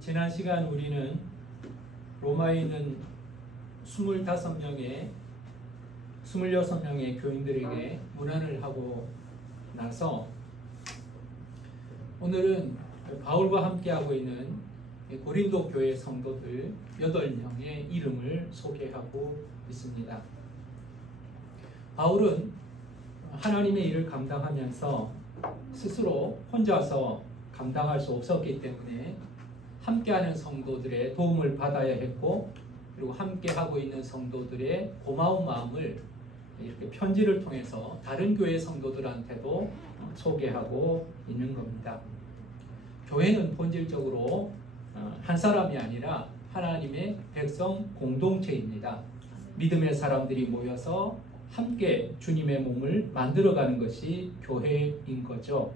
지난 시간 우리는 로마에 있는 26명의 교인들에게 문안을 하고 나서 오늘은 바울과 함께하고 있는 고린도 교회 성도들 8명의 이름을 소개하고 있습니다. 바울은 하나님의 일을 감당하면서 스스로 혼자서 감당할 수 없었기 때문에 함께하는 성도들의 도움을 받아야 했고, 그리고 함께하고 있는 성도들의 고마운 마음을 이렇게 편지를 통해서 다른 교회 성도들한테도 소개하고 있는 겁니다. 교회는 본질적으로 한 사람이 아니라 하나님의 백성 공동체입니다. 믿음의 사람들이 모여서 함께 주님의 몸을 만들어가는 것이 교회인 거죠.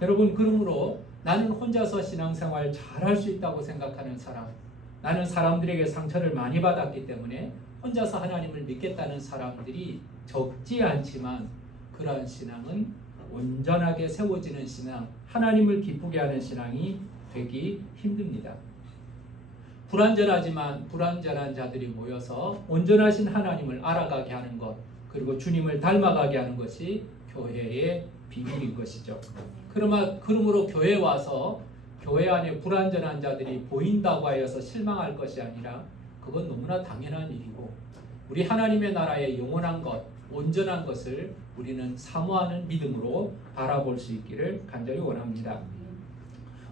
여러분, 그러므로 나는 혼자서 신앙생활 잘할 수 있다고 생각하는 사람, 나는 사람들에게 상처를 많이 받았기 때문에 혼자서 하나님을 믿겠다는 사람들이 적지 않지만, 그러한 신앙은 온전하게 세워지는 신앙, 하나님을 기쁘게 하는 신앙이 되기 힘듭니다. 불완전하지만 불완전한 자들이 모여서 온전하신 하나님을 알아가게 하는 것, 그리고 주님을 닮아가게 하는 것이 교회의 비밀인 것이죠. 그러므로 교회에 와서 교회 안에 불완전한 자들이 보인다고 하여서 실망할 것이 아니라 그건 너무나 당연한 일이고, 우리 하나님의 나라의 영원한 것, 온전한 것을 우리는 사모하는 믿음으로 바라볼 수 있기를 간절히 원합니다.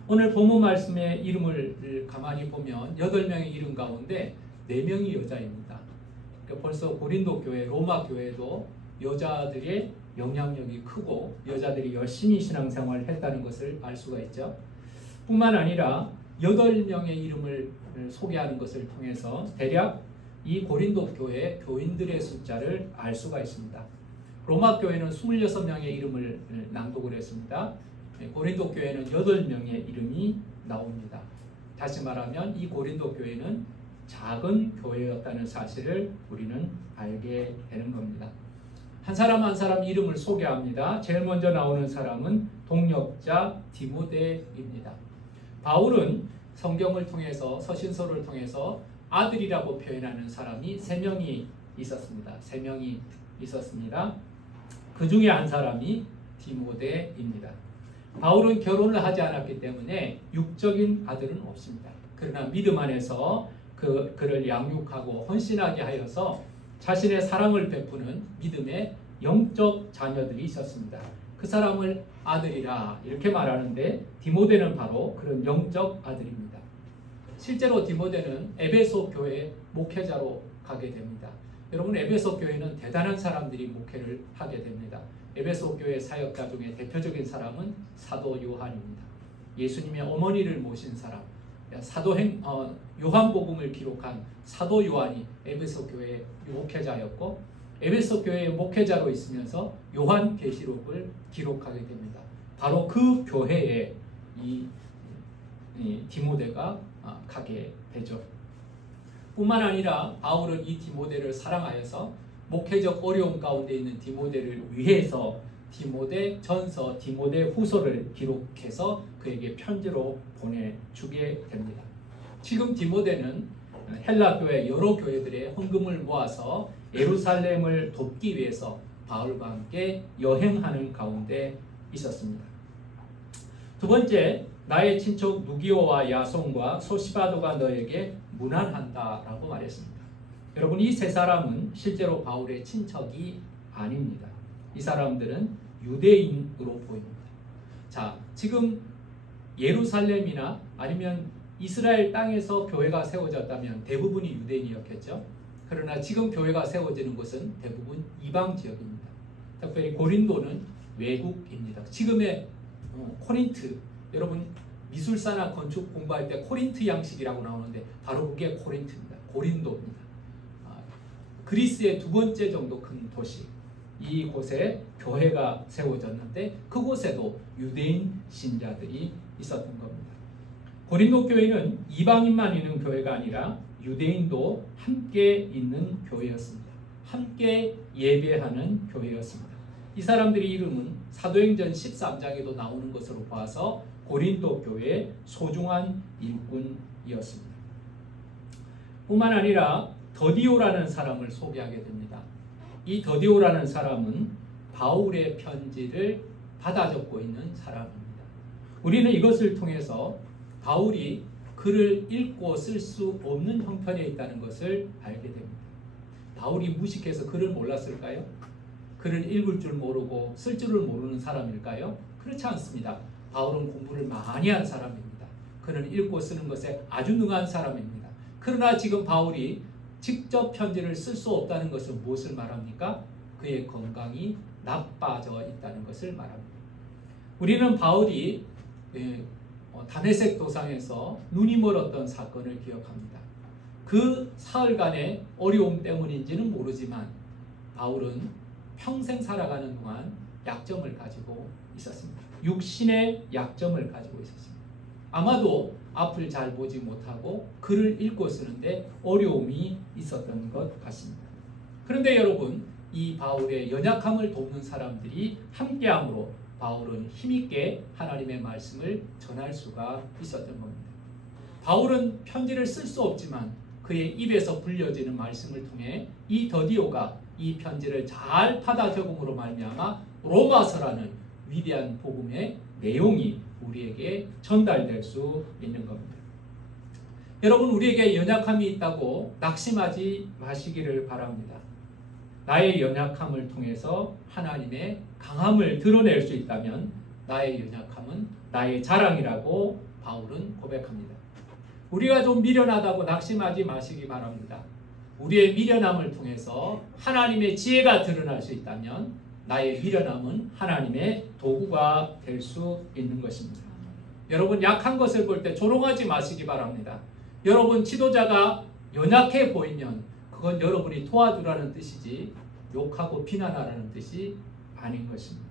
오늘 본문 말씀의 이름을 가만히 보면 8명의 이름 가운데 4명이 여자입니다. 그러니까 벌써 고린도 교회, 로마 교회도 여자들의 영향력이 크고 여자들이 열심히 신앙생활을 했다는 것을 알 수가 있죠. 뿐만 아니라 8명의 이름을 소개하는 것을 통해서 대략 이 고린도 교회 교인들의 숫자를 알 수가 있습니다. 로마 교회는 26명의 이름을 낭독을 했습니다. 고린도 교회는 8명의 이름이 나옵니다. 다시 말하면 이 고린도 교회는 작은 교회였다는 사실을 우리는 알게 되는 겁니다. 한 사람 한 사람 이름을 소개합니다. 제일 먼저 나오는 사람은 동역자 디모데입니다. 바울은 성경을 통해서, 서신서를 통해서 아들이라고 표현하는 사람이 3명이 있었습니다. 3명이 있었습니다. 그 중에 한 사람이 디모데입니다. 바울은 결혼을 하지 않았기 때문에 육적인 아들은 없습니다. 그러나 믿음 안에서 그를 양육하고 헌신하게 하여서 자신의 사랑을 베푸는 믿음의 영적 자녀들이 있었습니다. 그 사람을 아들이라 이렇게 말하는데, 디모데는 바로 그런 영적 아들입니다. 실제로 디모데는 에베소 교회 목회자로 가게 됩니다. 여러분, 에베소 교회는 대단한 사람들이 목회를 하게 됩니다. 에베소 교회 사역자 중에 대표적인 사람은 사도 요한입니다. 예수님의 어머니를 모신 사람, 요한복음을 기록한 사도 요한이 에베소 교회의 목회자였고, 에베소 교회의 목회자로 있으면서 요한계시록을 기록하게 됩니다. 바로 그 교회에 이 디모데가 가게 되죠. 뿐만 아니라 바울은 이 디모데를 사랑하여서 목회적 어려움 가운데 있는 디모데를 위해서 디모데 전서, 디모데 후서를 기록해서 그에게 편지로 보내주게 됩니다. 지금 디모데는 헬라 교회 여러 교회들의 헌금을 모아서 예루살렘을 돕기 위해서 바울과 함께 여행하는 가운데 있었습니다. 두 번째, 나의 친척 누기오와 야손과 소시바도가 너에게 문안한다 라고 말했습니다. 여러분, 이 세 사람은 실제로 바울의 친척이 아닙니다. 이 사람들은 유대인으로 보입니다. 자, 지금 예루살렘이나 아니면 이스라엘 땅에서 교회가 세워졌다면 대부분이 유대인이었겠죠. 그러나 지금 교회가 세워지는 것은 대부분 이방 지역입니다. 특별히 고린도는 외국입니다. 지금의 코린트, 여러분 미술사나 건축 공부할 때 코린트 양식이라고 나오는데 바로 그게 코린트입니다. 고린도입니다. 그리스의 2번째 정도 큰 도시, 이곳에 교회가 세워졌는데 그곳에도 유대인 신자들이 있었던 겁니다. 고린도 교회는 이방인만 있는 교회가 아니라 유대인도 함께 있는 교회였습니다. 함께 예배하는 교회였습니다. 이 사람들의 이름은 사도행전 13장에도 나오는 것으로 봐서 고린도 교회의 소중한 일꾼이었습니다. 뿐만 아니라 더디오라는 사람을 소개하게 됩니다. 이 더디오라는 사람은 바울의 편지를 받아 적고 있는 사람입니다. 우리는 이것을 통해서 바울이 글을 읽고 쓸 수 없는 형편에 있다는 것을 알게 됩니다. 바울이 무식해서 글을 몰랐을까요? 글을 읽을 줄 모르고 쓸 줄을 모르는 사람일까요? 그렇지 않습니다. 바울은 공부를 많이 한 사람입니다. 그는 읽고 쓰는 것에 아주 능한 사람입니다. 그러나 지금 바울이 직접 편지를 쓸 수 없다는 것은 무엇을 말합니까? 그의 건강이 나빠져 있다는 것을 말합니다. 우리는 바울이 다메섹 도상에서 눈이 멀었던 사건을 기억합니다. 그 사흘간의 어려움 때문인지는 모르지만 바울은 평생 살아가는 동안 약점을 가지고 있었습니다. 육신의 약점을 가지고 있었습니다. 아마도 앞을 잘 보지 못하고 글을 읽고 쓰는데 어려움이 있었던 것 같습니다. 그런데 여러분, 이 바울의 연약함을 돕는 사람들이 함께함으로 바울은 힘있게 하나님의 말씀을 전할 수가 있었던 겁니다. 바울은 편지를 쓸 수 없지만 그의 입에서 불려지는 말씀을 통해 이 더디오가 이 편지를 잘 받아 적음으로 말미암아 로마서라는 위대한 복음의 내용이 우리에게 전달될 수 있는 겁니다. 여러분, 우리에게 연약함이 있다고 낙심하지 마시기를 바랍니다. 나의 연약함을 통해서 하나님의 강함을 드러낼 수 있다면 나의 연약함은 나의 자랑이라고 바울은 고백합니다. 우리가 좀 미련하다고 낙심하지 마시기 바랍니다. 우리의 미련함을 통해서 하나님의 지혜가 드러날 수 있다면 나의 미련함은 하나님의 도구가 될 수 있는 것입니다. 여러분, 약한 것을 볼 때 조롱하지 마시기 바랍니다. 여러분, 지도자가 연약해 보이면 그건 여러분이 도와주라는 뜻이지 욕하고 비난하라는 뜻이 아닌 것입니다.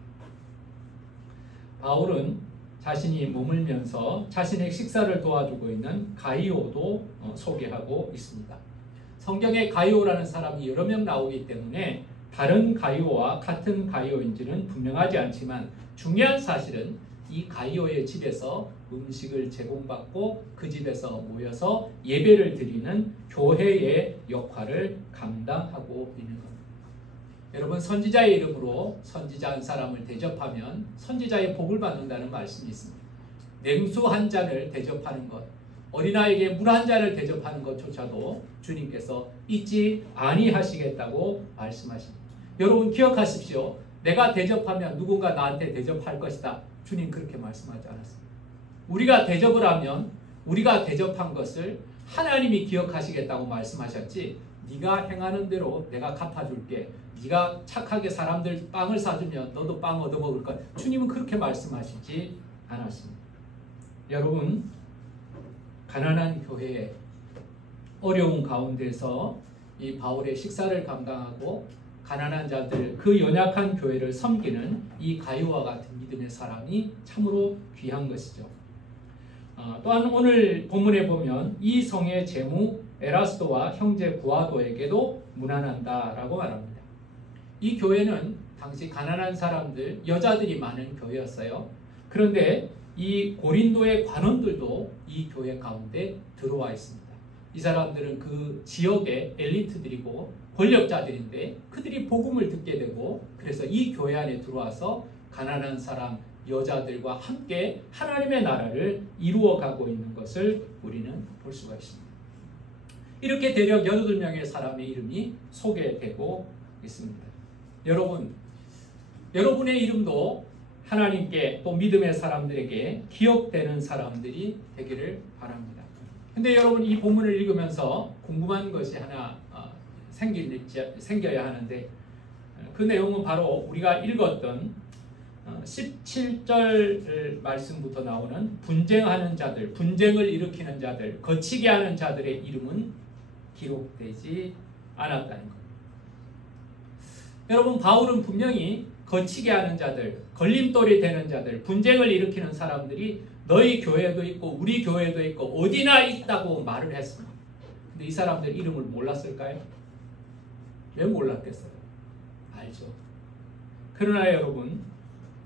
바울은 자신이 머물면서 자신의 식사를 도와주고 있는 가이오도 소개하고 있습니다. 성경에 가이오라는 사람이 여러 명 나오기 때문에 다른 가이오와 같은 가이오인지는 분명하지 않지만 중요한 사실은 이 가이오의 집에서 음식을 제공받고 그 집에서 모여서 예배를 드리는 교회의 역할을 감당하고 있는 겁니다. 여러분, 선지자의 이름으로 선지자 한 사람을 대접하면 선지자의 복을 받는다는 말씀이 있습니다. 냉수 한 잔을 대접하는 것, 어린아이에게 물 한 잔을 대접하는 것조차도 주님께서 잊지 아니하시겠다고 말씀하십니다. 여러분, 기억하십시오. 내가 대접하면 누군가 나한테 대접할 것이다. 주님 그렇게 말씀하지 않았습니다. 우리가 대접을 하면 우리가 대접한 것을 하나님이 기억하시겠다고 말씀하셨지, 네가 행하는 대로 내가 갚아줄게, 네가 착하게 사람들 빵을 사주면 너도 빵 얻어먹을 것, 주님은 그렇게 말씀하시지 않았습니다. 여러분, 가난한 교회에 어려운 가운데서 이 바울의 식사를 감당하고 가난한 자들, 그 연약한 교회를 섬기는 이 가이오와 같은 믿음의 사람이 참으로 귀한 것이죠. 또한 오늘 본문에 보면 이 성의 제무 에라스도와 형제 구아도에게도 문안한다라고 말합니다. 이 교회는 당시 가난한 사람들, 여자들이 많은 교회였어요. 그런데 이 고린도의 관원들도 이 교회 가운데 들어와 있습니다. 이 사람들은 그 지역의 엘리트들이고 권력자들인데 그들이 복음을 듣게 되고 그래서 이 교회 안에 들어와서 가난한 사람, 여자들과 함께 하나님의 나라를 이루어가고 있는 것을 우리는 볼 수가 있습니다. 이렇게 대략 18명의 사람의 이름이 소개되고 있습니다. 여러분, 여러분의 이름도 하나님께 또 믿음의 사람들에게 기억되는 사람들이 되기를 바랍니다. 근데 여러분, 이 본문을 읽으면서 궁금한 것이 하나 생겨야 하는데, 그 내용은 바로 우리가 읽었던 17절 말씀부터 나오는 분쟁하는 자들, 분쟁을 일으키는 자들, 거치게 하는 자들의 이름은 기록되지 않았다는 것. 여러분, 바울은 분명히 거치게 하는 자들, 걸림돌이 되는 자들, 분쟁을 일으키는 사람들이 너희 교회도 있고 우리 교회도 있고 어디나 있다고 말을 했습니다. 근데 이 사람들 이름을 몰랐을까요? 왜 몰랐겠어요? 알죠. 그러나 여러분,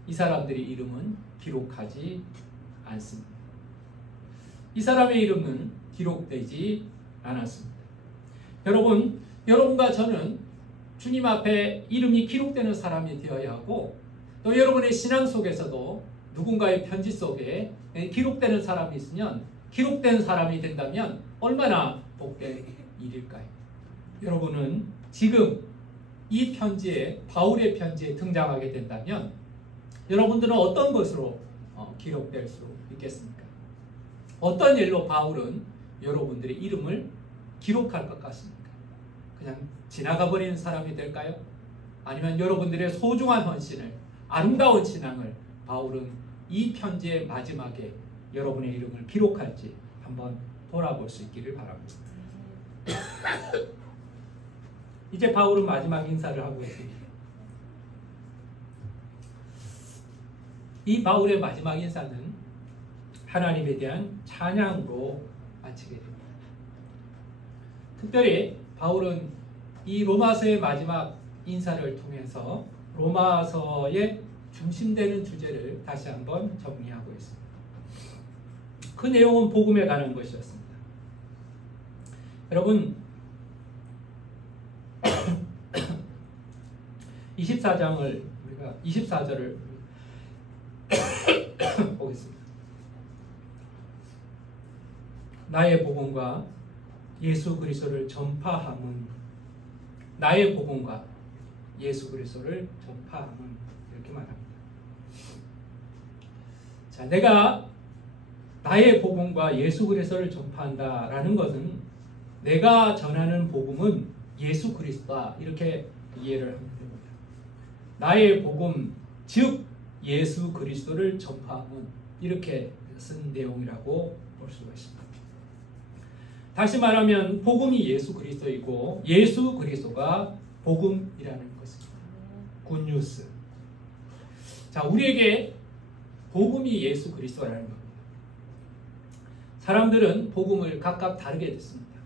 이 사람들의 이름은 기록하지 않습니다. 이 사람의 이름은 기록되지 않았습니다. 여러분, 여러분과 저는 주님 앞에 이름이 기록되는 사람이 되어야 하고, 또 여러분의 신앙 속에서도 누군가의 편지 속에 기록되는 사람이 있으면, 기록된 사람이 된다면 얼마나 복된 일일까요? 여러분은 지금 이 편지에, 바울의 편지에 등장하게 된다면 여러분들은 어떤 것으로 기록될 수 있겠습니까? 어떤 일로 바울은 여러분들의 이름을 기록할 것 같습니까? 그냥 지나가 버리는 사람이 될까요? 아니면 여러분들의 소중한 헌신을, 아름다운 신앙을 바울은 이 편지의 마지막에 여러분의 이름을 기록할지 한번 돌아볼 수 있기를 바랍니다. 이제 바울은 마지막 인사를 하고 있습니다. 이 바울의 마지막 인사는 하나님에 대한 찬양으로 마치게 됩니다. 특별히 바울은 이 로마서의 마지막 인사를 통해서 로마서의 중심되는 주제를 다시 한번 정리하고 있습니다. 그 내용은 복음에 관한 것이었습니다. 여러분, 24장을 우리가 24절을 보겠습니다. 나의 복음과 예수 그리스도를 전파함은, 나의 복음과 예수 그리스도를 전파함은, 이렇게 말합니다. 자, 내가 나의 복음과 예수 그리스도를 전파한다라는 것은 내가 전하는 복음은 예수 그리스도다, 이렇게 이해를 하면 됩니다. 나의 복음, 즉 예수 그리스도를 전파함은, 이렇게 쓴 내용이라고 볼 수가 있습니다. 다시 말하면 복음이 예수 그리스도이고 예수 그리스도가 복음이라는 것입니다. 굿뉴스. 자, 우리에게 복음이 예수 그리스도라는 겁니다. 사람들은 복음을 각각 다르게 듣습니다.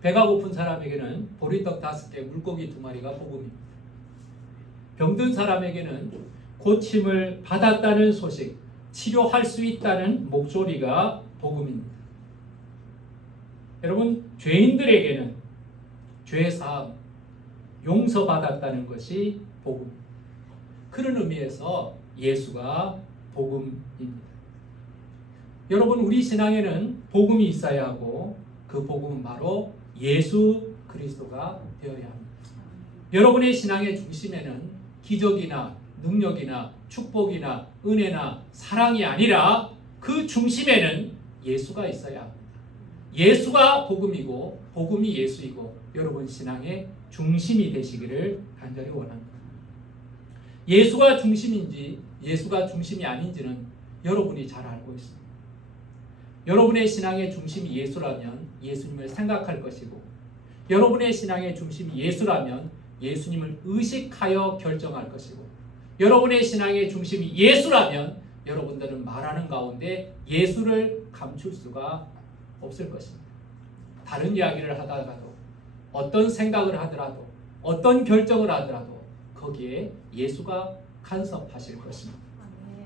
배가 고픈 사람에게는 보리떡 5개, 물고기 2마리가 복음입니다. 병든 사람에게는 고침을 받았다는 소식, 치료할 수 있다는 목소리가 복음입니다. 여러분, 죄인들에게는 죄사함, 용서받았다는 것이 복음입니다. 그런 의미에서 예수가 복음입니다. 여러분, 우리 신앙에는 복음이 있어야 하고 그 복음은 바로 예수 그리스도가 되어야 합니다. 여러분의 신앙의 중심에는 기적이나 능력이나 축복이나 은혜나 사랑이 아니라 그 중심에는 예수가 있어야 합니다. 예수가 복음이고 복음이 예수이고 여러분 신앙의 중심이 되시기를 간절히 원합니다. 예수가 중심인지 예수가 중심이 아닌지는 여러분이 잘 알고 있습니다. 여러분의 신앙의 중심이 예수라면 예수님을 생각할 것이고, 여러분의 신앙의 중심이 예수라면 예수님을 의식하여 결정할 것이고, 여러분의 신앙의 중심이 예수라면 여러분들은 말하는 가운데 예수를 감출 수가 없을 것입니다. 다른 이야기를 하다가도, 어떤 생각을 하더라도, 어떤 결정을 하더라도 거기에 예수가 간섭하실 것입니다.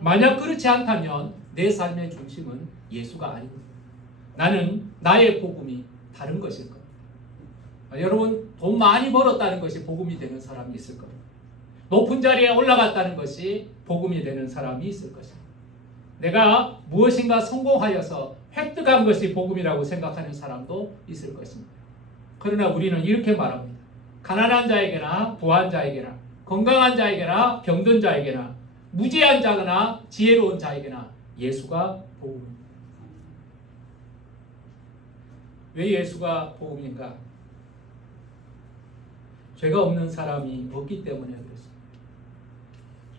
만약 그렇지 않다면 내 삶의 중심은 예수가 아닙니다. 나는 나의 복음이 다른 것일 겁니다. 여러분, 돈 많이 벌었다는 것이 복음이 되는 사람이 있을 겁니다. 높은 자리에 올라갔다는 것이 복음이 되는 사람이 있을 것입니다. 내가 무엇인가 성공하여서 획득한 것이 복음이라고 생각하는 사람도 있을 것입니다. 그러나 우리는 이렇게 말합니다. 가난한 자에게나 부한 자에게나 건강한 자에게나 병든 자에게나 무지한 자거나 지혜로운 자에게나 예수가 복음입니다. 왜 예수가 복음인가? 죄가 없는 사람이 없기 때문에 그렇습니다.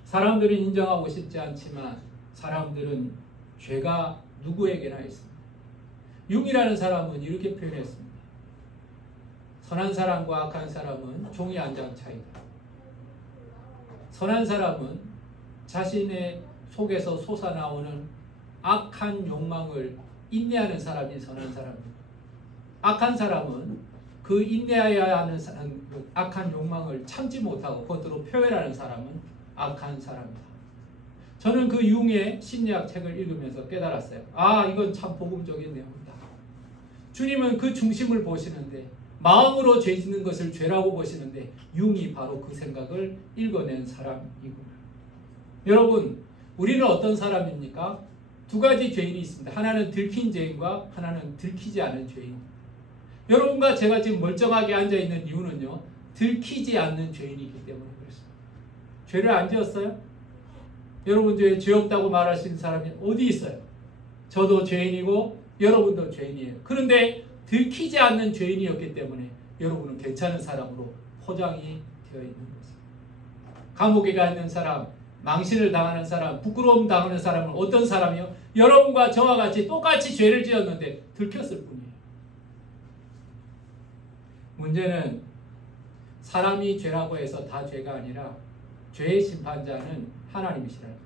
사람들은 인정하고 싶지 않지만 사람들은 죄가 누구에게나 있습니다. 융이라는 사람은 이렇게 표현했습니다. 선한 사람과 악한 사람은 종이 한 장 차이다. 선한 사람은 자신의 속에서 솟아나오는 악한 욕망을 인내하는 사람이 선한 사람입니다. 악한 사람은 그 인내해야 하는 악한 욕망을 참지 못하고 겉으로 표현하는 사람은 악한 사람이다. 저는 그 융의 심리학 책을 읽으면서 깨달았어요. 아, 이건 참 복음적인 내용이다. 주님은 그 중심을 보시는데 마음으로 죄 짓는 것을 죄라고 보시는데 융이 바로 그 생각을 읽어낸 사람이구나. 여러분, 우리는 어떤 사람입니까? 두 가지 죄인이 있습니다. 하나는 들킨 죄인과 하나는 들키지 않은 죄인. 여러분과 제가 지금 멀쩡하게 앉아있는 이유는요, 들키지 않는 죄인이기 때문에 그렇습니다. 죄를 안 지었어요? 여러분 중에 죄 없다고 말할 수 있는 사람이 어디 있어요? 저도 죄인이고 여러분도 죄인이에요. 그런데 들키지 않는 죄인이었기 때문에 여러분은 괜찮은 사람으로 포장이 되어 있는 것입니다. 감옥에 가 있는 사람, 망신을 당하는 사람, 부끄러움 당하는 사람은 어떤 사람이요? 여러분과 저와 같이 똑같이 죄를 지었는데 들켰을 뿐이에요. 문제는 사람이 죄라고 해서 다 죄가 아니라 죄의 심판자는 하나님이시라는 거예요.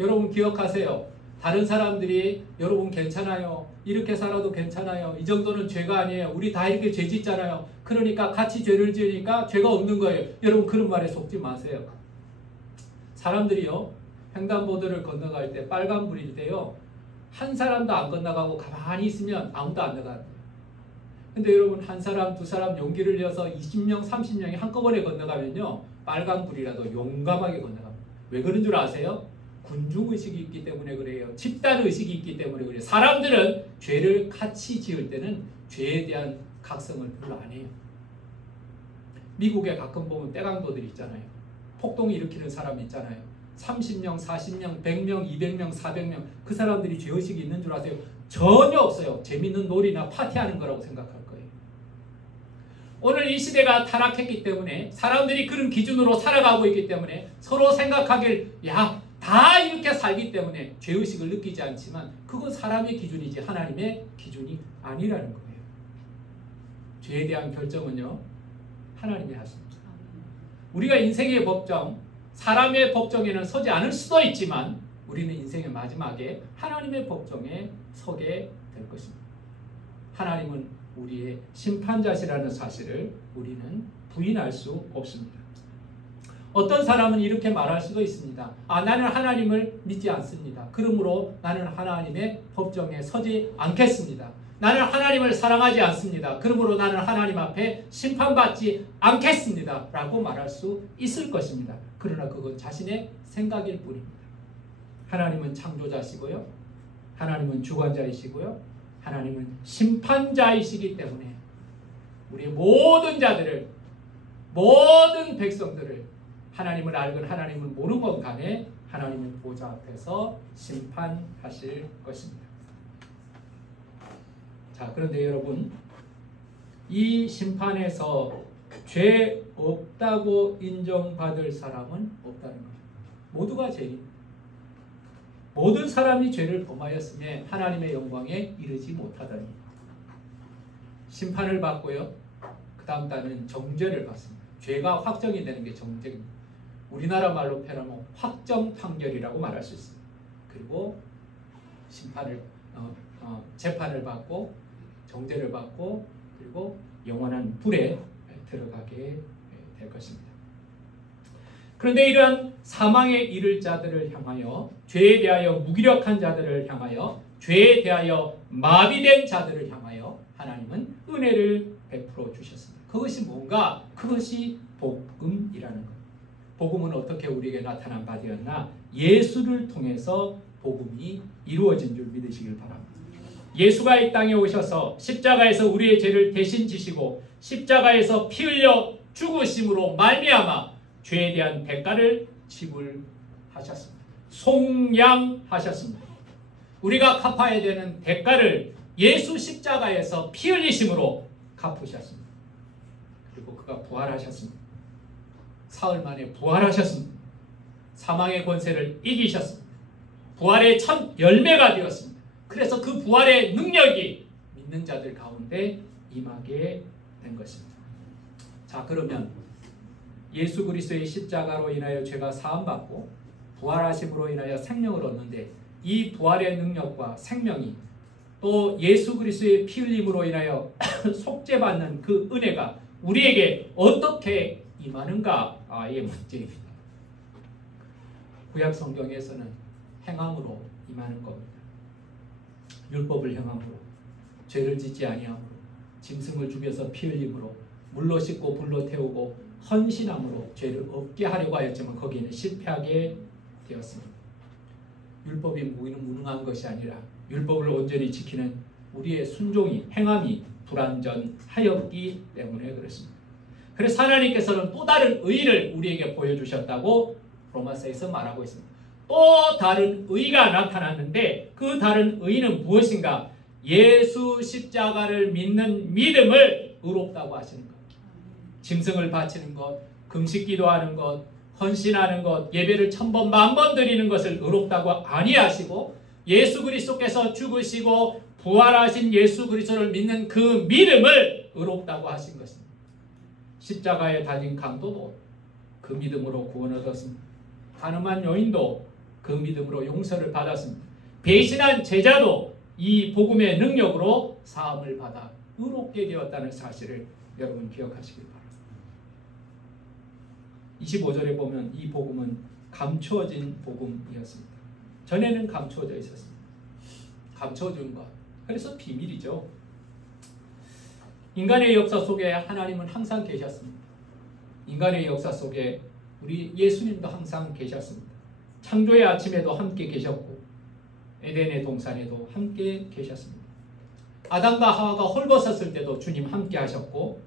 여러분 기억하세요. 다른 사람들이 여러분 괜찮아요. 이렇게 살아도 괜찮아요. 이 정도는 죄가 아니에요. 우리 다 이렇게 죄 짓잖아요. 그러니까 같이 죄를 지으니까 죄가 없는 거예요. 여러분 그런 말에 속지 마세요. 사람들이요, 횡단보도를 건너갈 때 빨간불일 때요, 한 사람도 안 건너가고 가만히 있으면 아무도 안 나가요. 근데 여러분 한 사람, 두 사람 용기를 내서 20명, 30명이 한꺼번에 건너가면요, 빨간불이라도 용감하게 건너갑니다. 왜 그런 줄 아세요? 군중의식이 있기 때문에 그래요. 집단의식이 있기 때문에 그래요. 사람들은 죄를 같이 지을 때는 죄에 대한 각성을 별로 안 해요. 미국에 가끔 보면 떼강도들 있잖아요. 폭동 일으키는 사람 있잖아요. 30명, 40명, 100명, 200명, 400명 그 사람들이 죄의식이 있는 줄 아세요? 전혀 없어요. 재밌는 놀이나 파티하는 거라고 생각할 거예요. 오늘 이 시대가 타락했기 때문에 사람들이 그런 기준으로 살아가고 있기 때문에 서로 생각하길 야, 다 이렇게 살기 때문에 죄의식을 느끼지 않지만 그건 사람의 기준이지 하나님의 기준이 아니라는 거예요. 죄에 대한 결정은요, 하나님이 하십니다. 우리가 인생의 법정, 사람의 법정에는 서지 않을 수도 있지만 우리는 인생의 마지막에 하나님의 법정에 서게 될 것입니다. 하나님은 우리의 심판자시라는 사실을 우리는 부인할 수 없습니다. 어떤 사람은 이렇게 말할 수도 있습니다. 아, 나는 하나님을 믿지 않습니다. 그러므로 나는 하나님의 법정에 서지 않겠습니다. 나는 하나님을 사랑하지 않습니다. 그러므로 나는 하나님 앞에 심판받지 않겠습니다. 라고 말할 수 있을 것입니다. 그러나 그건 자신의 생각일 뿐입니다. 하나님은 창조자시고요. 하나님은 주관자이시고요. 하나님은 심판자이시기 때문에 우리 모든 자들을, 모든 백성들을 하나님을 알건 하나님을 모르건 간에 하나님의 보좌 앞에서 심판하실 것입니다. 자, 그런데 여러분, 이 심판에서 죄 없다고 인정받을 사람은 없다는 거예요. 모두가 죄인입니다. 모든 사람이 죄를 범하였으며 하나님의 영광에 이르지 못하더니 심판을 받고요. 그 다음 달은 정죄를 받습니다. 죄가 확정이 되는 게 정죄입니다. 우리나라 말로 표현하면 확정 판결이라고 말할 수 있습니다. 그리고 심판을 재판을 받고 정죄를 받고 그리고 영원한 불에 들어가게 될 것입니다. 그런데 이러한 사망에 이를 자들을 향하여, 죄에 대하여 무기력한 자들을 향하여, 죄에 대하여 마비된 자들을 향하여 하나님은 은혜를 베풀어 주셨습니다. 그것이 뭔가? 그것이 복음이라는 것. 복음은 어떻게 우리에게 나타난 바 되었나? 예수를 통해서 복음이 이루어진 줄 믿으시길 바랍니다. 예수가 이 땅에 오셔서 십자가에서 우리의 죄를 대신 지시고 십자가에서 피 흘려 죽으심으로 말미암아 죄에 대한 대가를 지불하셨습니다. 송양하셨습니다. 우리가 갚아야 되는 대가를 예수 십자가에서 피 흘리심으로 갚으셨습니다. 그리고 그가 부활하셨습니다. 사흘 만에 부활하셨습니다. 사망의 권세를 이기셨습니다. 부활의 첫 열매가 되었습니다. 그래서 그 부활의 능력이 믿는 자들 가운데 임하게 된 것입니다. 자, 그러면 예수 그리스도의 십자가로 인하여 죄가 사함받고 부활하심으로 인하여 생명을 얻는데 이 부활의 능력과 생명이 또 예수 그리스도의 피 흘림으로 인하여 속죄받는 그 은혜가 우리에게 어떻게 임하는가의 문제입니다. 구약 성경에서는 행함으로 임하는 겁니다. 율법을 행함으로, 죄를 짓지 아니함으로, 짐승을 죽여서 피 흘림으로, 물로 씻고 불로 태우고 헌신함으로 죄를 없게 하려고 하였지만 거기에는 실패하게 되었습니다. 율법이 무능한 것이 아니라 율법을 온전히 지키는 우리의 순종이, 행함이 불완전하였기 때문에 그렇습니다. 그래서 하나님께서는 또 다른 의를 우리에게 보여주셨다고 로마서에서 말하고 있습니다. 또 다른 의가 나타났는데 그 다른 의는 무엇인가? 예수 십자가를 믿는 믿음을 의롭다고 하시는 것. 짐승을 바치는 것, 금식 기도하는 것, 헌신하는 것, 예배를 1000번 만번 드리는 것을 의롭다고 아니하시고 예수 그리스도께서 죽으시고 부활하신 예수 그리스도를 믿는 그 믿음을 의롭다고 하신 것입니다. 십자가에 달린 강도도 그 믿음으로 구원 얻었습니다. 가늠한 여인도 그 믿음으로 용서를 받았습니다. 배신한 제자도 이 복음의 능력으로 사함을 받아 의롭게 되었다는 사실을 여러분 기억하시길 바랍니다. 25절에 보면 이 복음은 감추어진 복음이었습니다. 전에는 감추어져 있었습니다. 감춰준 것. 그래서 비밀이죠. 인간의 역사 속에 하나님은 항상 계셨습니다. 인간의 역사 속에 우리 예수님도 항상 계셨습니다. 창조의 아침에도 함께 계셨고 에덴의 동산에도 함께 계셨습니다. 아담과 하와가 헐벗었을 때도 주님 함께 하셨고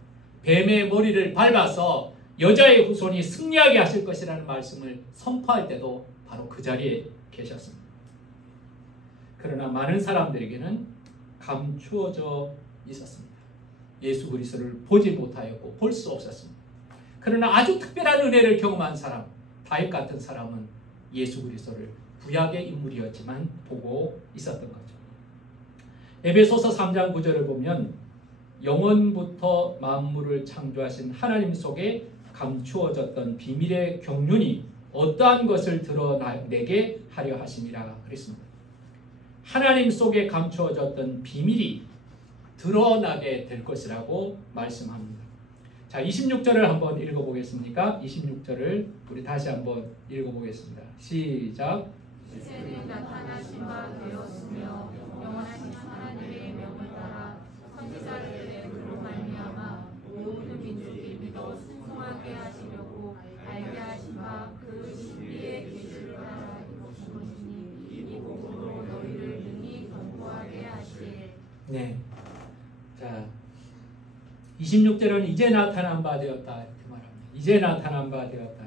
뱀의 머리를 밟아서 여자의 후손이 승리하게 하실 것이라는 말씀을 선포할 때도 바로 그 자리에 계셨습니다. 그러나 많은 사람들에게는 감추어져 있었습니다. 예수 그리스도를 보지 못하였고 볼 수 없었습니다. 그러나 아주 특별한 은혜를 경험한 사람, 다윗 같은 사람은 예수 그리스도를 구약의 인물이었지만 보고 있었던 거죠. 에베소서 3장 9절을 보면 영원부터 만물을 창조하신 하나님 속에 감추어졌던 비밀의 경륜이 어떠한 것을 드러내게 하려 하심이라 그랬습니다. 하나님 속에 감추어졌던 비밀이 드러나게 될 것이라고 말씀합니다. 자, 26절을 한번 읽어보겠습니까? 26절을 우리 다시 한번 읽어보겠습니다. 시작. 이제는 나타나신 바 되었으며 영원하신 하나님의 명을 따라 선지자들의 글로 말미암아 모든 민족이 믿어 순종하게 하시려고 알게 하신 바 그 신비의 계시를 따라 이루신 것이니 이 복음으로 너희를 능히 견고하게 하시되. 네. 자, 26절은 이제 나타난 바 되었다 이렇게 말합니다. 이제 나타난 바 되었다.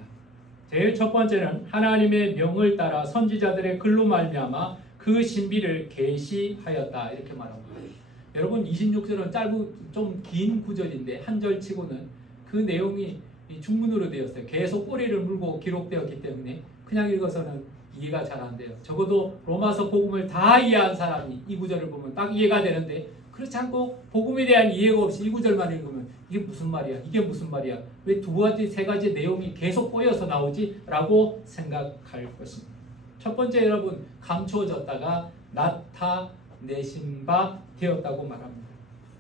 제일 첫 번째는 하나님의 명을 따라 선지자들의 글로 말미암아 그 신비를 계시하였다 이렇게 말합니다. 여러분 26절은 짧고 좀 긴 구절인데 한 절 치고는 그 내용이 중문으로 되었어요. 계속 꼬리를 물고 기록되었기 때문에 그냥 읽어서는 이해가 잘 안 돼요. 적어도 로마서 복음을 다 이해한 사람이 이 구절을 보면 딱 이해가 되는데 그렇지 않고 복음에 대한 이해가 없이 이 구절만 읽으면 이게 무슨 말이야? 이게 무슨 말이야? 왜 두 가지, 세 가지 내용이 계속 꼬여서 나오지? 라고 생각할 것입니다. 첫 번째 여러분, 감추어졌다가 나타내신 바 되었다고 말합니다.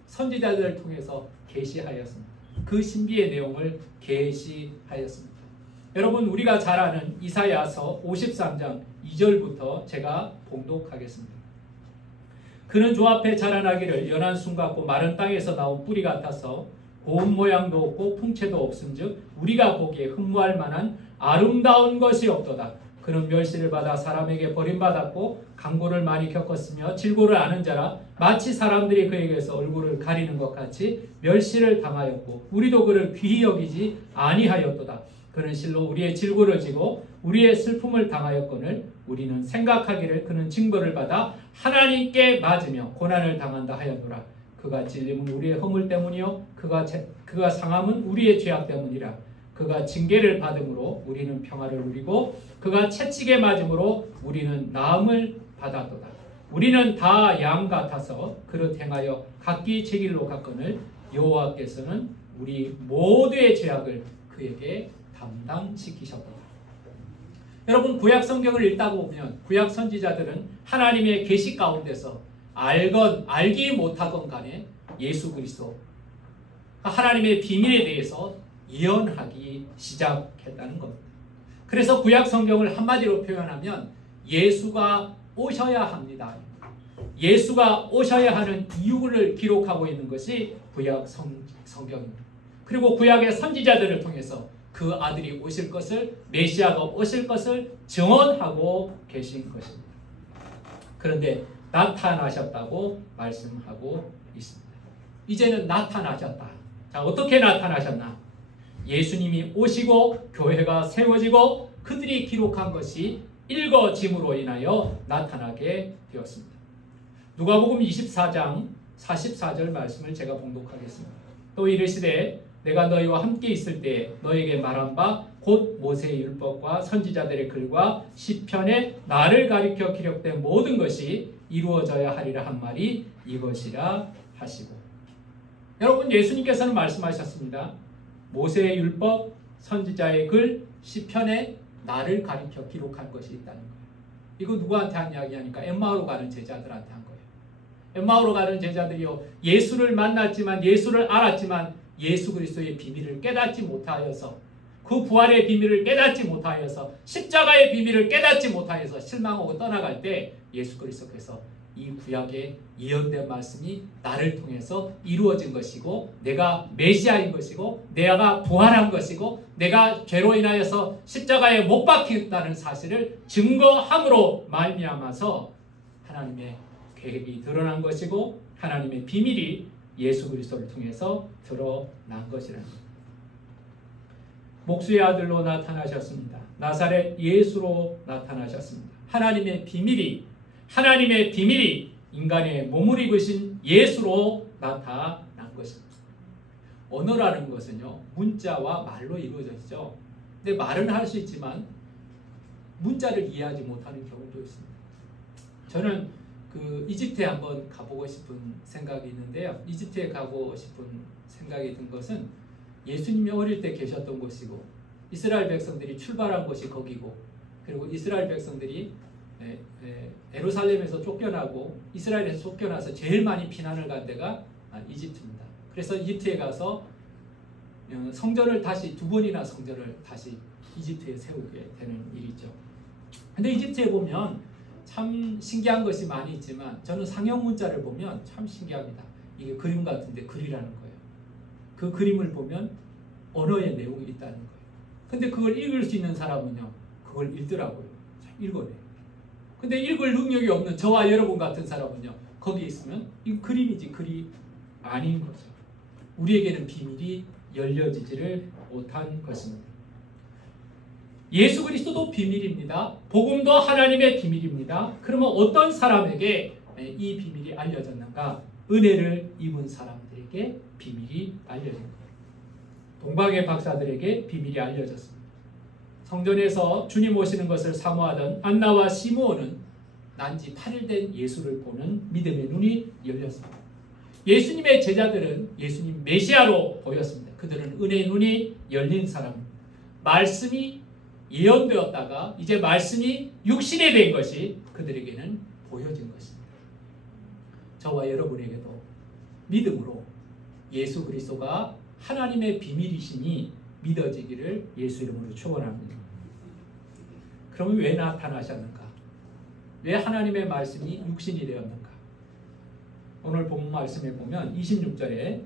선지자들을 통해서 계시하였습니다. 그 신비의 내용을 계시하였습니다. 여러분 우리가 잘 아는 이사야서 53장 2절부터 제가 봉독하겠습니다. 그는 조 앞에 자라나기를 연한 순 같고 마른 땅에서 나온 뿌리 같아서 고운 모양도 없고 풍채도 없은즉 우리가 보기에 흠모할 만한 아름다운 것이 없도다. 그는 멸시를 받아 사람에게 버림받았고 강고를 많이 겪었으며 질고를 아는 자라 마치 사람들이 그에게서 얼굴을 가리는 것 같이 멸시를 당하였고 우리도 그를 귀히 여기지 아니하였도다. 그는 실로 우리의 질고를 지고 우리의 슬픔을 당하였거늘 우리는 생각하기를 그는 징벌을 받아 하나님께 맞으며 고난을 당한다 하였노라. 그가 찔림은 우리의 허물 때문이요 그가 상함은 우리의 죄악 때문이라. 그가 징계를 받음으로 우리는 평화를 누리고 그가 채찍에 맞음으로 우리는 나음을 받았도다. 우리는 다 양 같아서 그릇 행하여 각기 제 길로 갔거늘 여호와께서는 우리 모두의 죄악을 그에게 담당시키셨도다. 여러분 구약 성경을 읽다 보면 구약 선지자들은 하나님의 계시 가운데서 알건 알기 못하건 간에 예수 그리스도 하나님의 비밀에 대해서 예언하기 시작했다는 겁니다. 그래서 구약 성경을 한마디로 표현하면 예수가 오셔야 합니다. 예수가 오셔야 하는 이유를 기록하고 있는 것이 구약 성경입니다. 그리고 구약의 선지자들을 통해서 그 아들이 오실 것을, 메시아가 오실 것을 증언하고 계신 것입니다. 그런데 나타나셨다고 말씀하고 있습니다. 이제는 나타나셨다. 자, 어떻게 나타나셨나? 예수님이 오시고 교회가 세워지고 그들이 기록한 것이 읽어짐으로 인하여 나타나게 되었습니다. 누가복음 24장 44절 말씀을 제가 봉독하겠습니다. 또 이르시되 내가 너희와 함께 있을 때 너희에게 말한 바 곧 모세의 율법과 선지자들의 글과 시편에 나를 가리켜 기록된 모든 것이 이루어져야 하리라 한 말이 이것이라 하시고. 여러분, 예수님께서는 말씀하셨습니다. 모세의 율법, 선지자의 글, 시편에 나를 가리켜 기록한 것이 있다는 거예요. 이거 누구한테 한 이야기하니까 엠마오로 가는 제자들한테 한 거예요. 엠마오로 가는 제자들이요, 예수를 만났지만, 예수를 알았지만 예수 그리스도의 비밀을 깨닫지 못하여서, 그 부활의 비밀을 깨닫지 못하여서, 십자가의 비밀을 깨닫지 못하여서 실망하고 떠나갈 때 예수 그리스도께서 이 구약에 예언된 말씀이 나를 통해서 이루어진 것이고, 내가 메시아인 것이고, 내가 부활한 것이고, 내가 죄로 인하여서 십자가에 못 박혔다는 사실을 증거함으로 말미암아서 하나님의 계획이 드러난 것이고, 하나님의 비밀이 예수 그리스도를 통해서 드러난 것이라는 것. 목수의 아들로 나타나셨습니다. 나사렛 예수로 나타나셨습니다. 하나님의 비밀이 인간의 몸을 입으신 예수로 나타난 것입니다. 언어라는 것은요, 문자와 말로 이루어졌죠. 근데 말은 할 수 있지만 문자를 이해하지 못하는 경우도 있습니다. 저는 이집트에 한번 가보고 싶은 생각이 있는데요. 이집트에 가고 싶은 생각이 든 것은 예수님이 어릴 때 계셨던 곳이고, 이스라엘 백성들이 출발한 곳이 거기고, 그리고 이스라엘 백성들이 예루살렘에서 쫓겨나고 이스라엘에서 쫓겨나서 제일 많이 피난을 간 데가 이집트입니다. 그래서 이집트에 가서 성전을 다시 두 번이나 성전을 다시 이집트에 세우게 되는 일이죠. 근데 이집트에 보면 참 신기한 것이 많이 있지만, 저는 상형 문자를 보면 참 신기합니다. 이게 그림 같은데 글이라는 거예요. 그 그림을 보면 언어의 내용이 있다는 거예요. 근데 그걸 읽을 수 있는 사람은요, 그걸 읽더라고요. 읽어내요. 근데 읽을 능력이 없는 저와 여러분 같은 사람은요, 거기에 있으면 이거 그림이지 글이 아닌 거죠. 우리에게는 비밀이 열려지지를 못한 것입니다. 예수 그리스도도 비밀입니다. 복음도 하나님의 비밀입니다. 그러면 어떤 사람에게 이 비밀이 알려졌는가? 은혜를 입은 사람들에게 비밀이 알려진 거예요. 동방의 박사들에게 비밀이 알려졌습니다. 성전에서 주님 오시는 것을 사모하던 안나와 시므온은 난지 8일 된 예수를 보는 믿음의 눈이 열렸습니다. 예수님의 제자들은 예수님 메시아로 보였습니다. 그들은 은혜의 눈이 열린 사람입니다. 말씀이 예언되었다가 이제 말씀이 육신이 된 것이 그들에게는 보여진 것입니다. 저와 여러분에게도 믿음으로 예수 그리스도가 하나님의 비밀이시니 믿어지기를 예수 이름으로 축원합니다. 그러면 왜 나타나셨는가? 왜 하나님의 말씀이 육신이 되었는가? 오늘 본 말씀에 보면 26절에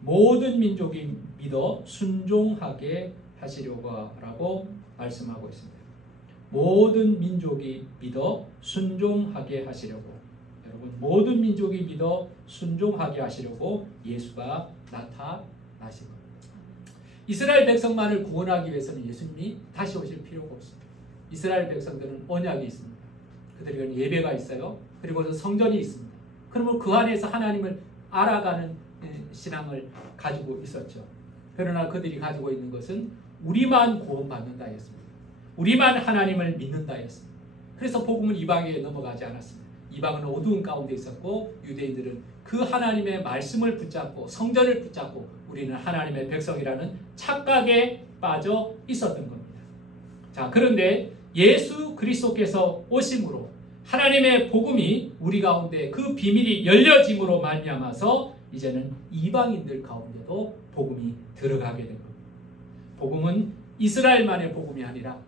모든 민족이 믿어 순종하게 하시려고 라고 말씀하고 있습니다. 모든 민족이 믿어 순종하게 하시려고. 여러분, 모든 민족이 믿어 순종하게 하시려고 예수가 나타나신 겁니다. 이스라엘 백성만을 구원하기 위해서는 예수님이 다시 오실 필요가 없습니다. 이스라엘 백성들은 언약이 있습니다. 그들에게는 예배가 있어요. 그리고 성전이 있습니다. 그러면 그 안에서 하나님을 알아가는 신앙을 가지고 있었죠. 그러나 그들이 가지고 있는 것은 우리만 구원받는다 했습니다. 우리만 하나님을 믿는다 했습니다. 그래서 복음은 이방에 넘어가지 않았습니다. 이방은 어두운 가운데 있었고, 유대인들은 그 하나님의 말씀을 붙잡고 성전을 붙잡고 우리는 하나님의 백성이라는 착각에 빠져 있었던 겁니다. 자, 그런데 예수 그리스도께서 오심으로 하나님의 복음이 우리 가운데 그 비밀이 열려짐으로 말미암아서 이제는 이방인들 가운데도 복음이 들어가게 된 겁니다. 복음은 이스라엘만의 복음이 아니라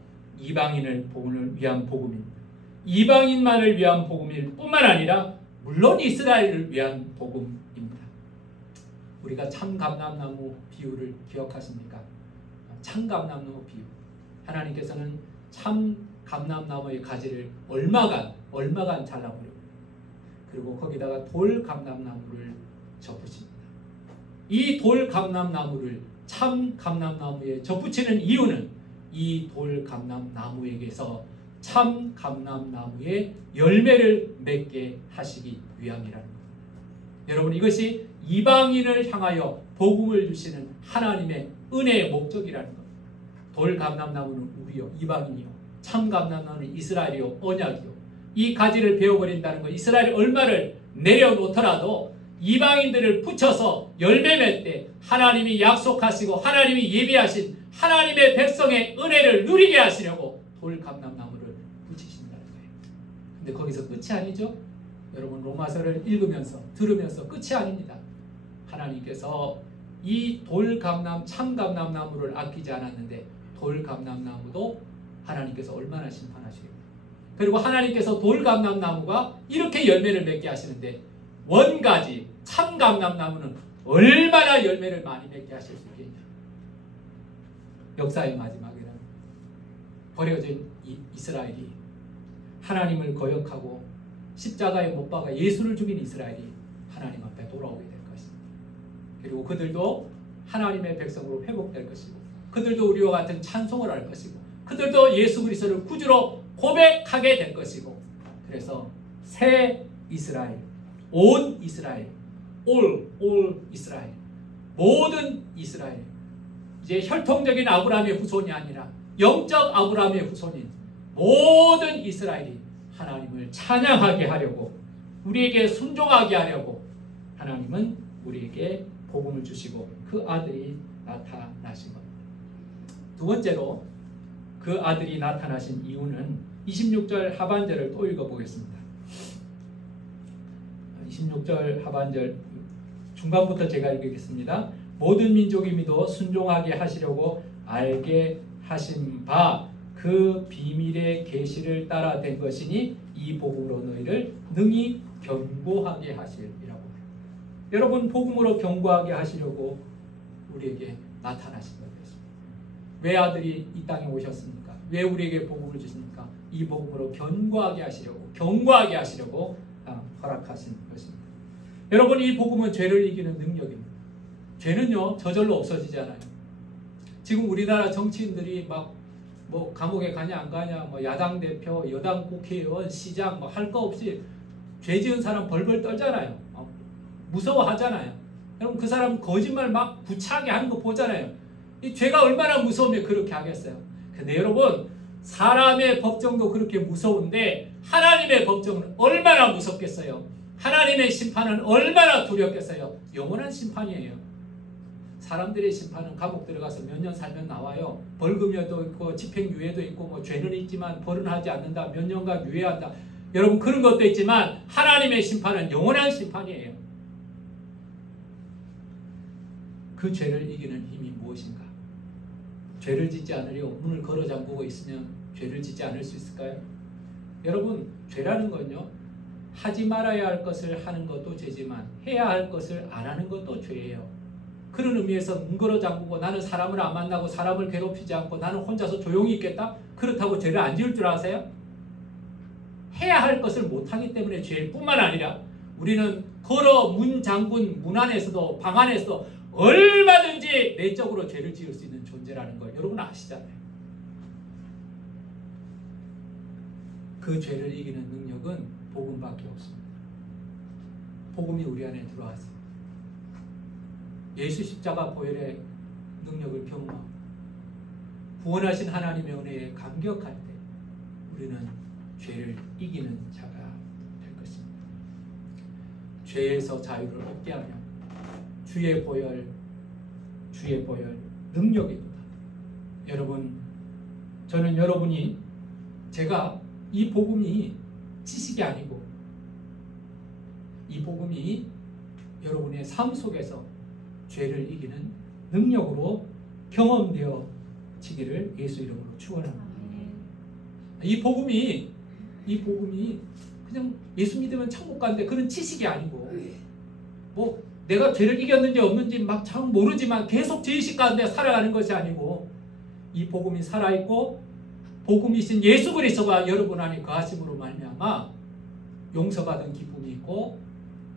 이방인을 위한 복음입니다. 이방인만을 위한 복음일 뿐만 아니라 물론 이스라엘을 위한 복음입니다. 우리가 참감람나무 비유를 기억하십니까? 참감람나무 비유. 하나님께서는 참감람나무의 가지를 얼마간 잘라버리고 그리고 거기다가 돌감람나무를 접으십니다. 이 돌감람나무를 참감람나무에 접붙이는 이유는 이 돌감람나무에게서 참감람나무의 열매를 맺게 하시기 위함이라는 겁니다. 여러분, 이것이 이방인을 향하여 복음을 주시는 하나님의 은혜의 목적이라는 겁니다. 돌감람나무는 우리요, 이방인이요. 참감람나무는 이스라엘이요, 언약이요. 이 가지를 베어버린다는 것, 이스라엘 얼마를 내려놓더라도 이방인들을 붙여서 열매 맺되 하나님이 약속하시고 하나님이 예비하신 하나님의 백성의 은혜를 누리게 하시려고 돌감람나무를 붙이신다는 거예요. 근데 거기서 끝이 아니죠. 여러분, 로마서를 읽으면서 들으면서 끝이 아닙니다. 하나님께서 이 참감람나무를 아끼지 않았는데 돌감람나무도 하나님께서 얼마나 심판하시겠어요. 그리고 하나님께서 돌감람나무가 이렇게 열매를 맺게 하시는데 원가지 참감람나무는 얼마나 열매를 많이 맺게 하실 수 있겠냐. 역사의 마지막에는 버려진 이스라엘이 하나님을 거역하고 십자가에 못 박아 예수를 죽인 이스라엘이 하나님 앞에 돌아오게 될 것입니다. 그리고 그들도 하나님의 백성으로 회복될 것이고 그들도 우리와 같은 찬송을 할 것이고 그들도 예수 그리스도를 구주로 고백하게 될 것이고 그래서 새 이스라엘, 온 이스라엘, all 이스라엘, 모든 이스라엘, 이제 혈통적인 아브라함의 후손이 아니라 영적 아브라함의 후손인 모든 이스라엘이 하나님을 찬양하게 하려고 우리에게 순종하게 하려고 하나님은 우리에게 복음을 주시고 그 아들이 나타나신 겁니다. 두 번째로 그 아들이 나타나신 이유는 26절 하반절을 또 읽어보겠습니다. 26절 하반절 중간부터 제가 읽겠습니다. 모든 민족이 믿어 순종하게 하시려고 알게 하신 바 그 비밀의 계시를 따라 된 것이니 이 복음으로 너희를 능히 견고하게 하시리라고. 여러분, 복음으로 견고하게 하시려고 우리에게 나타나신 것입니다. 왜 아들이 이 땅에 오셨습니까? 왜 우리에게 복음을 주십니까? 이 복음으로 견고하게 하시려고 허락하신 것입니다. 여러분, 이 복음은 죄를 이기는 능력입니다. 죄는요 저절로 없어지지 않아요. 지금 우리나라 정치인들이 막 뭐 감옥에 가냐 안 가냐, 뭐 야당 대표, 여당 국회의원, 시장 뭐 할 거 없이 죄 지은 사람 벌벌 떨잖아요. 무서워하잖아요. 여러분, 그 사람 거짓말 막 구차하게 하는 거 보잖아요. 이 죄가 얼마나 무서우면 그렇게 하겠어요. 근데 여러분, 사람의 법정도 그렇게 무서운데 하나님의 법정은 얼마나 무섭겠어요. 하나님의 심판은 얼마나 두렵겠어요. 영원한 심판이에요. 사람들의 심판은 감옥 들어가서 몇 년 살면 나와요. 벌금여도 있고 집행유예도 있고 뭐 죄는 있지만 벌은 하지 않는다. 몇 년간 유예한다. 여러분, 그런 것도 있지만 하나님의 심판은 영원한 심판이에요. 그 죄를 이기는 힘이 무엇인가? 죄를 짓지 않으려 문을 걸어 잠그고 있으면 죄를 짓지 않을 수 있을까요? 여러분, 죄라는 건요 하지 말아야 할 것을 하는 것도 죄지만 해야 할 것을 안 하는 것도 죄예요. 그런 의미에서 문 걸어 잠그고 나는 사람을 안 만나고 사람을 괴롭히지 않고 나는 혼자서 조용히 있겠다? 그렇다고 죄를 안 지을 줄 아세요? 해야 할 것을 못하기 때문에 죄일 뿐만 아니라 우리는 걸어 문 잠근 문 안에서도 방 안에서도 얼마든지 내적으로 죄를 지을 수 있는 존재라는 걸 여러분 아시잖아요. 그 죄를 이기는 능력은 복음밖에 없습니다. 복음이 우리 안에 들어왔습니다. 예수 십자가 보혈의 능력을 경험하고 구원하신 하나님의 은혜에 감격할 때 우리는 죄를 이기는 자가 될 것입니다. 죄에서 자유를 얻게 하며 주의 보혈 능력입니다. 여러분, 저는 여러분이 제가 이 복음이 지식이 아니고 이 복음이 여러분의 삶 속에서 죄를 이기는 능력으로 경험되어지기를 예수 이름으로 축원합니다. 이 복음이 그냥 예수 믿으면 천국 간대 그런 지식이 아니고 뭐 내가 죄를 이겼는지 없는지 막 잘 모르지만 계속 죄의식 가운데 살아가는 것이 아니고 이 복음이 살아있고 복음이신 예수 그리스도가 여러분 안에 거하심으로 말미암아 용서받은 기쁨이 있고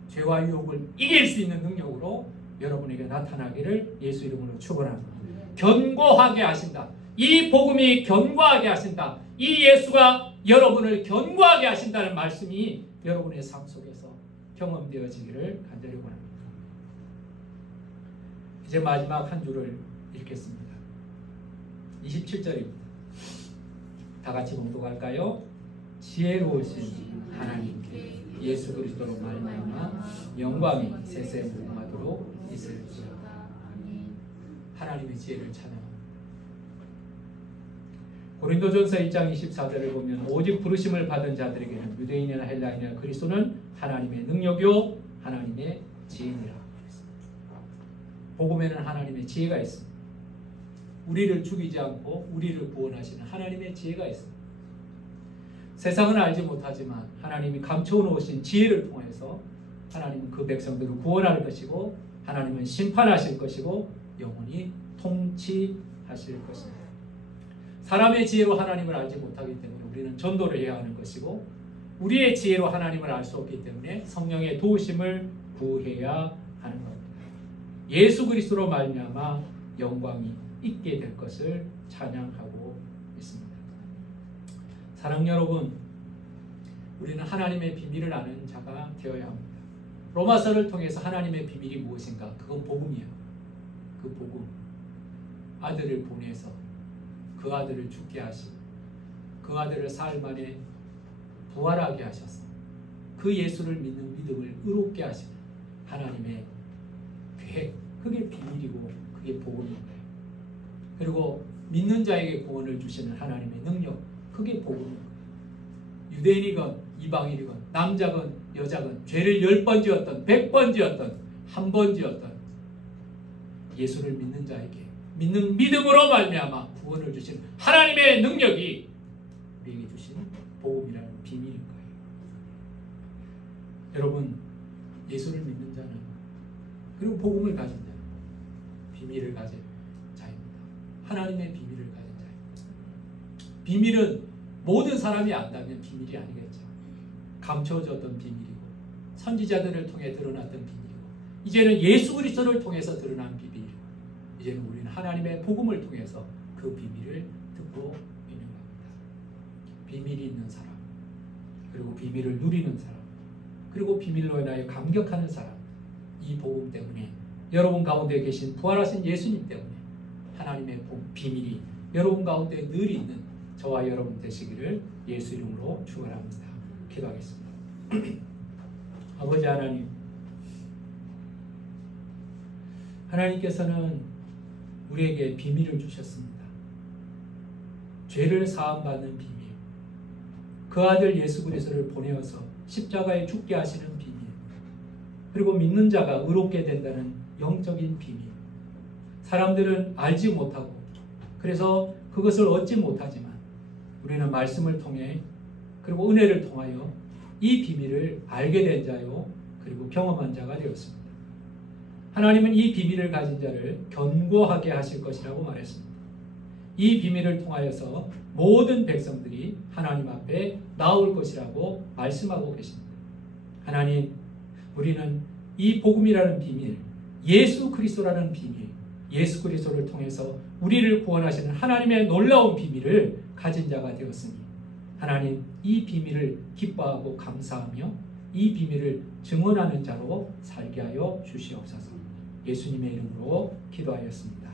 죄와 유혹을 이길 수 있는 능력으로 여러분에게 나타나기를 예수 이름으로 축원합니다. 견고하게 하신다. 이 복음이 견고하게 하신다. 이 예수가 여러분을 견고하게 하신다는 말씀이 여러분의 삶 속에서 경험되어지기를 간절히 원합니다. 이제 마지막 한 줄을 읽겠습니다. 27절입니다. 다 같이 봉독할까요? 지혜로우신 하나님께 예수 그리스도로 말미암아 영광이 세세 무궁하도록 있을지어다. 하나님의 지혜를 찬양합니다. 고린도전서 1장 24절을 보면 오직 부르심을 받은 자들에게는 유대인이나 헬라인이나 그리스도는 하나님의 능력이요 하나님의 지혜니라. 복음에는 하나님의 지혜가 있습니다. 우리를 죽이지 않고 우리를 구원하시는 하나님의 지혜가 있습니다. 세상은 알지 못하지만 하나님이 감춰놓으신 지혜를 통해서 하나님은 그 백성들을 구원할 것이고 하나님은 심판하실 것이고 영원히 통치하실 것입니다. 사람의 지혜로 하나님을 알지 못하기 때문에 우리는 전도를 해야 하는 것이고 우리의 지혜로 하나님을 알 수 없기 때문에 성령의 도우심을 구해야 하는 겁니다. 예수 그리스도로 말미암아 영광이 있게 될 것을 찬양하고 있습니다. 사랑 여러분, 우리는 하나님의 비밀을 아는 자가 되어야 합니다. 로마서를 통해서 하나님의 비밀이 무엇인가? 그건 복음이에요. 그 복음, 아들을 보내서 그 아들을 죽게 하시고 그 아들을 사흘 만에 부활하게 하셔서 그 예수를 믿는 믿음을 의롭게 하시는 하나님의 계획, 그게 비밀이고 그게 복음인 거예요. 그리고 믿는 자에게 구원을 주시는 하나님의 능력, 그게 복음인 거예요. 유대인이건 이방인이건 남자건 여자건 죄를 10번 지었던 100번 지었던 1번 지었던 예수를 믿는 자에게 믿는 믿음으로 말미암아 구원을 주신 하나님의 능력이 우리에게 주신 복음이라는 비밀인 거예요. 여러분, 예수를 믿는 자는 그리고 복음을 가진 자는 비밀을 가진 자입니다. 하나님의 비밀을 가진 자입니다. 비밀은 모든 사람이 안다면 비밀이 아니겠죠. 감춰졌던 비밀이고 선지자들을 통해 드러났던 비밀이고 이제는 예수 그리스도를 통해서 드러난 비밀이고 이제는 우리는 하나님의 복음을 통해서 그 비밀을 듣고 있는 겁니다. 비밀이 있는 사람, 그리고 비밀을 누리는 사람, 그리고 비밀로 인하여 감격하는 사람, 이 복음 때문에 여러분 가운데 계신 부활하신 예수님 때문에 하나님의 비밀이 여러분 가운데 늘 있는 저와 여러분 되시기를 예수 이름으로 축원합니다. 기도하겠습니다. 아버지 하나님, 하나님께서는 우리에게 비밀을 주셨습니다. 죄를 사함받는 비밀, 그 아들 예수 그리스도를 보내어서 십자가에 죽게 하시는 비밀, 그리고 믿는 자가 의롭게 된다는 영적인 비밀. 사람들은 알지 못하고 그래서 그것을 얻지 못하지만 우리는 말씀을 통해 그리고 은혜를 통하여 이 비밀을 알게 된 자요 그리고 경험한 자가 되었습니다. 하나님은 이 비밀을 가진 자를 견고하게 하실 것이라고 말했습니다. 이 비밀을 통하여서 모든 백성들이 하나님 앞에 나올 것이라고 말씀하고 계십니다. 하나님, 우리는 이 복음이라는 비밀, 예수 그리스도라는 비밀, 예수 그리스도를 통해서 우리를 구원하시는 하나님의 놀라운 비밀을 가진 자가 되었으니 하나님, 이 비밀을 기뻐하고 감사하며 이 비밀을 증언하는 자로 살게 하여 주시옵소서. 예수님의 이름으로 기도하였습니다.